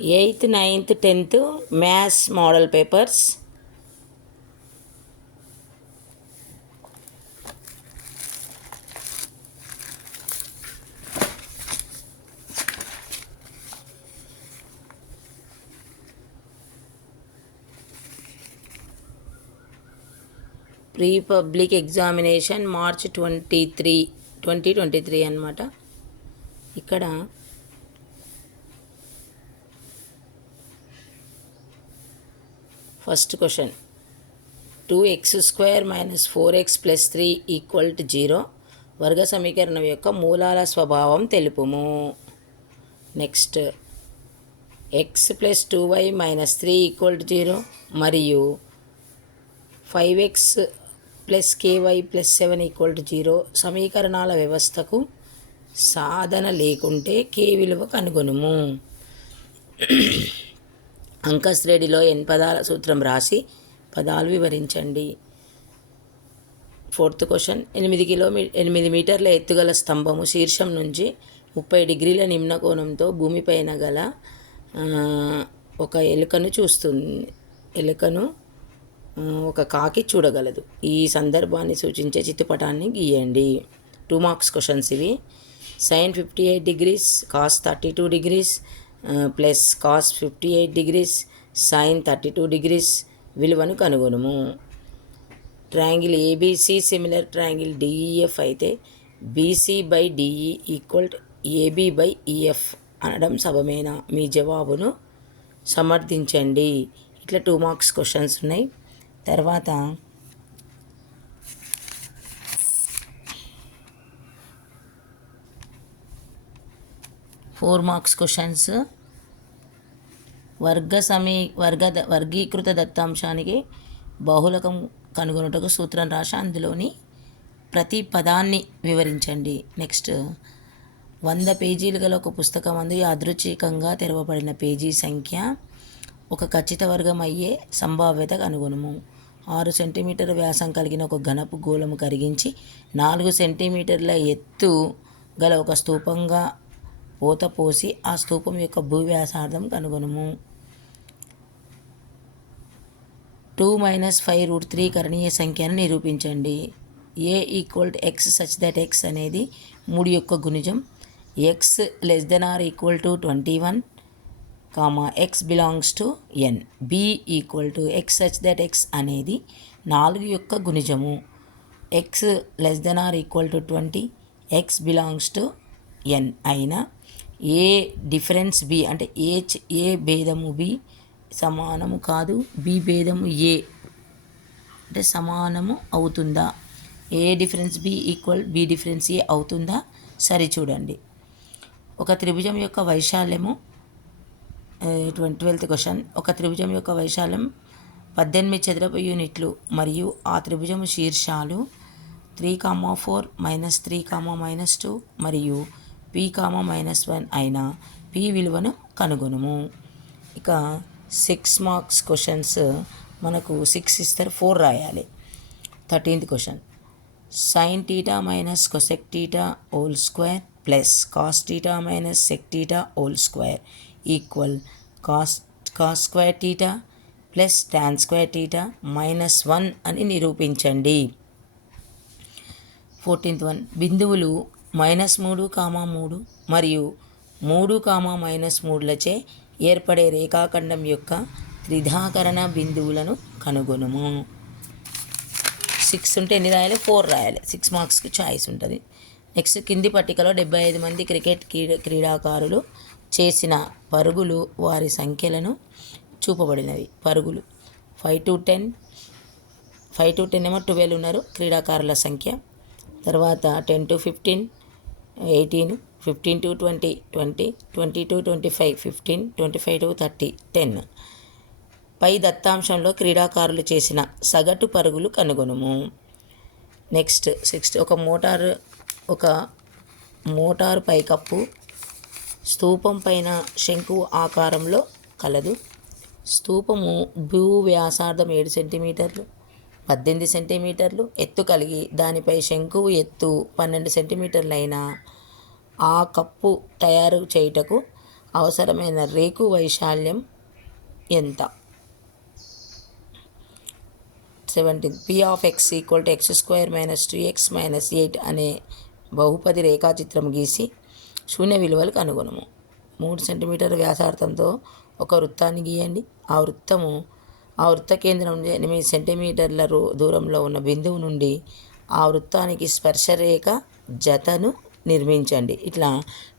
8th, 9th, 10th maths model papers. Pre public examination March 2023 అన్నమాట. ఇక్కడ first question 2x² - 4x + 3 = 0 వర్గ సమీకరణం యొక్క మూలాల స్వభావం తెలుపుము. నెక్స్ట్ x + 2y - 3 = 0 మరియు 5x + ky + 7 = 0 సమీకరణాల వ్యవస్థకు సాధన లేకుంటే k విలువ కనుగొనుము. అంకశ్రేణిలో n పదాల సూత్రం రాసి పదాలు వివరించండి. ఫోర్త్ క్వశ్చన్ 8 మీటర్ల ఎత్తుగల స్తంభము శీర్షం నుంచి 30 డిగ్రీల నిమ్న కోణంతో భూమిపైన గల ఒక ఎలుకను ఒక కాకి చూడగలదు. ఈ సందర్భాన్ని సూచించే చిత్రపటాన్ని గీయండి. 2 మార్క్స్ క్వశ్చన్స్ ఇవి. sin 58 degrees cos 32 degrees plus cos 58 degrees sin 32 degrees విలువను కనుగొనుము. Triangle ABC similar triangle DEF అయితే BC/DE = AB/EF అనడం సబమేనా? మీ జవాబును సమర్థించండి. ఇట్లా 2 మార్క్స్ క్వశ్చన్స్ ఉన్నాయి. తర్వాత 4 మార్క్స్ క్వశ్చన్స్. వర్గీకృత దత్తాంశానికి బహుళకం కనుగొనుటకు సూత్రం రాసి అందులోని ప్రతి పదాన్ని వివరించండి. నెక్స్ట్ 100 పేజీలు గల ఒక పుస్తకం అందు యాదృచ్ఛికంగా తెరవబడిన పేజీ సంఖ్య ఒక ఖచ్చిత వర్గం అయ్యే సంభావ్యత కనుగొనుము. 6 సెంటీమీటర్ వ్యాసం కలిగిన ఒక ఘనపు గోళము కరిగించి 4 సెంటీమీటర్ల ఎత్తు గల ఒక స్తూపంగా పోత పోసి ఆ స్తూపం యొక్క భూవ్యాసార్థం కనుగొనుము. 2 - 5√3 కరణీయ సంఖ్యను నిరూపించండి. A = x such that x అనేది 3 యొక్క గుణిజం. x < = 21, x belongs to n. B = x such that x అనేది 4 యొక్క గుణిజము. x < = 20, x belongs to n అయినా ఏ డిఫరెన్స్ b అంటే ఏ భేదము b సమానము కాదు, b భేదము a అంటే సమానము అవుతుందా? A difference b = b difference a అవుతుందా? సరిచూడండి. ఒక త్రిభుజం యొక్క వైశాల్యము 12th క్వశ్చన్. ఒక త్రిభుజం యొక్క వైశాల్యం 18 చదరపు యూనిట్లు మరియు ఆ త్రిభుజము శీర్షాలు 3, 4 -3, -2 మరియు p, -1 అయిన p విలువను కనుగొనుము. ఇక 6 మార్క్స్ క్వశ్చన్స్. మనకు 6 ఇస్తారు, 4 రాయాలి. 13th question sin θ - cosec θ² plus cos θ - sec θ² cos² θ plus tan² θ -1 అని నిరూపించండి. 14th వన్ బిందువులు -3, 3 మరియు 3, -3లచే ఏర్పడే రేఖాఖండం యొక్క త్రిధాకరణ బిందువులను కనుగొనుము. 6 ఉంటే ఎన్ని రాయాలి? 4 రాయాలి. 6 మార్క్స్కి చాయిస్ ఉంటుంది. నెక్స్ట్ కింది పట్టికలో 75 మంది క్రికెట్ క్రీడాకారులు చేసిన పరుగులు వారి సంఖ్యలను చూపబడినవి. పరుగులు 5 to 10 ఏమో 12 ఉన్నారు క్రీడాకారుల సంఖ్య. తర్వాత 10 to 15 18, 15 to 20 20, 20 to 25 15, 25 to 30 10. పై దత్తాంశంలో క్రీడాకారులు చేసిన సగటు పరుగులు కనుగొనుము. నెక్స్ట్ 6 ఒక మోటారు పైకప్పు స్తూపం పైన శంకువు ఆకారంలో కలదు. స్తూపము భూ వ్యాసార్థం 7 సెంటీమీటర్లు 18 సెంటీమీటర్లు ఎత్తు కలిగి దానిపై శంకువు ఎత్తు 12 సెంటీమీటర్లైన ఆ కప్పు తయారు చేయుటకు అవసరమైన రేకు వైశాల్యం ఎంత? 17 p(x) = x² - 8 అనే బహుపది రేఖాచిత్రం గీసి శూన్య విలువలు కనుగొనము. 3 సెంటీమీటర్ల వ్యాసార్థంతో ఒక వృత్తాన్ని గీయండి. ఆ వృత్త కేంద్రం నుండి 8 సెంటీమీటర్ల దూరంలో ఉన్న బిందువు నుండి ఆ వృత్తానికి స్పర్శరేఖ జతను నిర్మించండి. ఇట్లా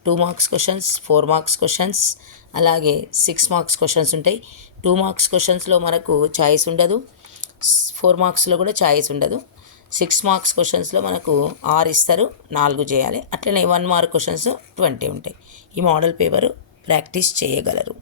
2 మార్క్స్ క్వశ్చన్స్, 4 మార్క్స్ క్వశ్చన్స్, అలాగే 6 మార్క్స్ క్వశ్చన్స్ ఉంటాయి. 2 మార్క్స్ క్వశ్చన్స్లో మనకు ఛాయిస్ ఉండదు, 4 మార్క్స్లో కూడా ఛాయిస్ ఉండదు. 6 మార్క్స్ క్వశ్చన్స్లో మనకు 6 ఇస్తారు, 4 చేయాలి. అట్లనే 1 మార్క్ క్వశ్చన్స్ 20 ఉంటాయి. ఈ మోడల్ పేపరు ప్రాక్టీస్ చేయగలరు.